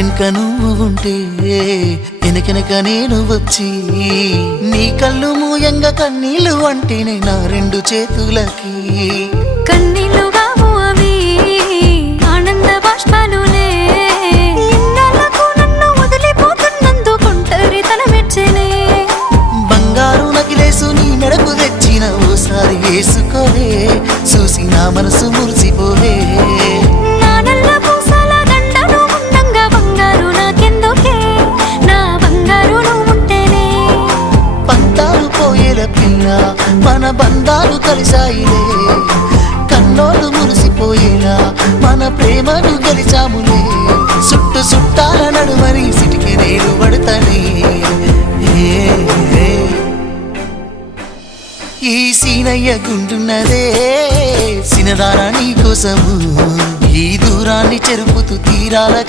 ఇంటెనక నువ్వు ఉంటే వెనకెనక నేను వచ్చి నీ కళ్ళు మూయంగా కన్నీళ్ళు అంటేనే నా రెండు చేతులకి కన్నీళ్ళు కావు అవి ఆనంద బాష్పాలులే ఇన్నాళ్ళకు నన్ను వదిలిపోతున్నందుకు ఒంటరితనం మెచ్చనే బంగారు నగిలేసు నీ మెడకు తెచ్చిన ఓసారి వేసుకోలే చూసి నా మనసు మురిసిపోలే నా నల్ల పూసల దండను ఉండంగా బంగారు నాకెందుకే నా బంగారు నువ్వు ఉంటేనే పంతాలు పోయేల పిల్ల మన బంధాలు కలిసాయిలే కన్నోళ్ళు మురిసిపోయేలా మన ప్రేమను గెలిచాములే చుట్టు చుట్టాల నడుమని సిటికి నేను పడతానే ఈ సీనయ్య గుంటున్నదే సినదారా నీ కోసము ఈ దూరాన్ని చెరుపుతూ తీరాలకి